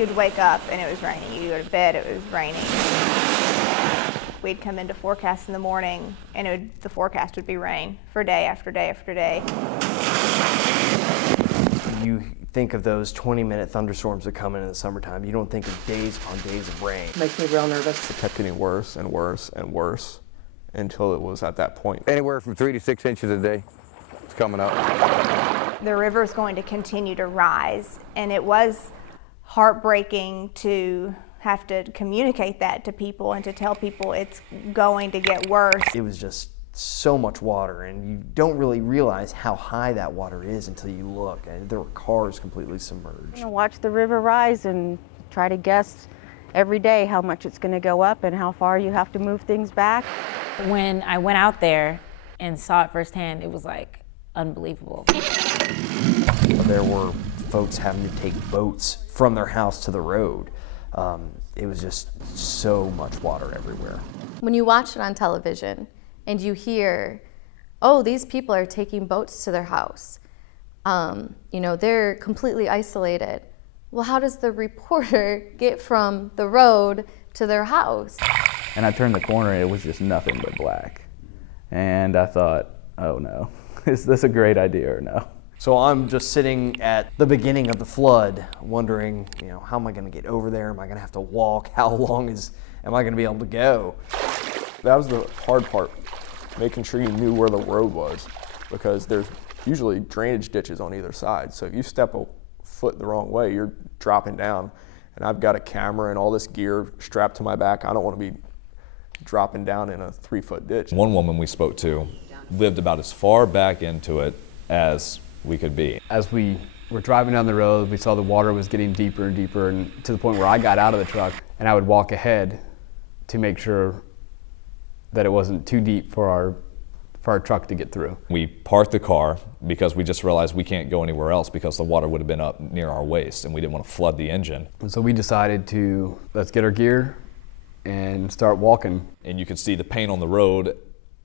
You'd wake up and it was raining. You'd go to bed, it was raining. We'd come into forecast in the morning and the forecast would be rain for day after day after day. You think of those 20-minute thunderstorms that come in the summertime. You don't think of days upon days of rain. Makes me real nervous. It kept getting worse and worse and worse until it was at that point. Anywhere from 3 to 6 inches a day. It's coming up. The river is going to continue to rise, and it was heartbreaking to have to communicate that to people and to tell people it's going to get worse. It was just so much water, and you don't really realize how high that water is until you look, and there were cars completely submerged. You know, watch the river rise and try to guess every day how much it's going to go up and how far you have to move things back. When I went out there and saw it firsthand, it was like unbelievable. There were folks having to take boats from their house to the road. It was just so much water everywhere. When you watch it on television and you hear, oh, these people are taking boats to their house, you know, they're completely isolated. Well, how does the reporter get from the road to their house? And I turned the corner and it was just nothing but black. And I thought, oh no, is this a great idea or no? So I'm just sitting at the beginning of the flood, wondering, you know, how am I going to get over there? Am I going to have to walk? How long am I going to be able to go? That was the hard part, making sure you knew where the road was, because there's usually drainage ditches on either side. So if you step a foot the wrong way, you're dropping down. And I've got a camera and all this gear strapped to my back. I don't want to be dropping down in a 3-foot ditch. One woman we spoke to lived about as far back into it as we could be. As we were driving down the road, we saw the water was getting deeper and deeper, and to the point where I got out of the truck and I would walk ahead to make sure that it wasn't too deep for our truck to get through. We parked the car because we just realized we can't go anywhere else because the water would have been up near our waist and we didn't want to flood the engine. And so we decided to, let's get our gear and start walking. And you could see the paint on the road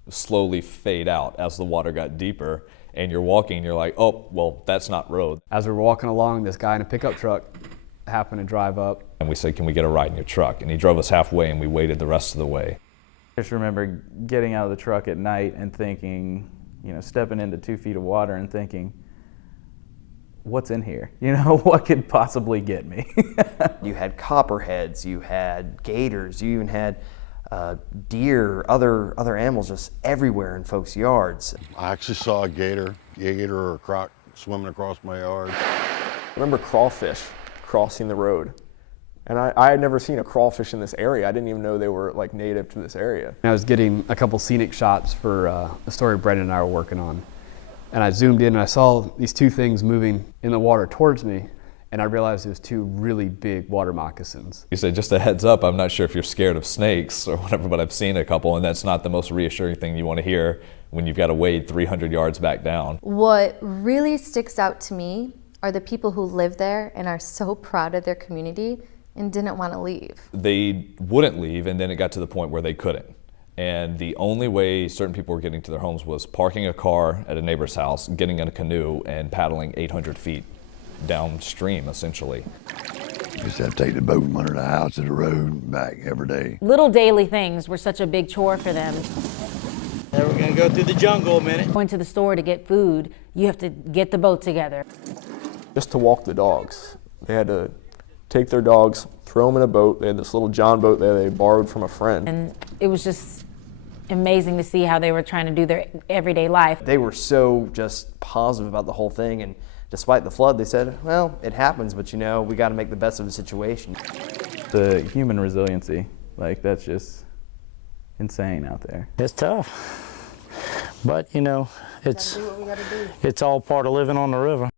slowly fade out as the water got deeper, and you're walking, you're like, oh, well, that's not road. As we were walking along, this guy in a pickup truck happened to drive up. And we said, can we get a ride in your truck? And he drove us halfway and we waited the rest of the way. I just remember getting out of the truck at night and thinking, you know, stepping into 2 feet of water and thinking, what's in here? You know, what could possibly get me? You had copperheads, you had gators, you even had deer, other animals just everywhere in folks' yards. I actually saw a gator or a croc swimming across my yard. I remember crawfish crossing the road. And I had never seen a crawfish in this area. I didn't even know they were like native to this area. I was getting a couple scenic shots for a story Brendan and I were working on. And I zoomed in and I saw these 2 things moving in the water towards me. And I realized it was 2 really big water moccasins. You said, just a heads up, I'm not sure if you're scared of snakes or whatever, but I've seen a couple, and that's not the most reassuring thing you want to hear when you've got to wade 300 yards back down. What really sticks out to me are the people who live there and are so proud of their community and didn't want to leave. They wouldn't leave, and then it got to the point where they couldn't. And the only way certain people were getting to their homes was parking a car at a neighbor's house, getting in a canoe, and paddling 800 feet downstream, essentially. You just have to take the boat from under the house to the road and back every day. Little daily things were such a big chore for them. Now we're gonna go through the jungle a minute. Going to the store to get food, you have to get the boat together. Just to walk the dogs. They had to take their dogs, throw them in a boat. They had this little John boat there they borrowed from a friend. And it was just amazing to see how they were trying to do their everyday life. They were so just positive about the whole thing, and despite the flood, they said, well, it happens, but you know, we got to make the best of the situation. The human resiliency, like that's just insane out there. It's tough, but you know, it's all part of living on the river.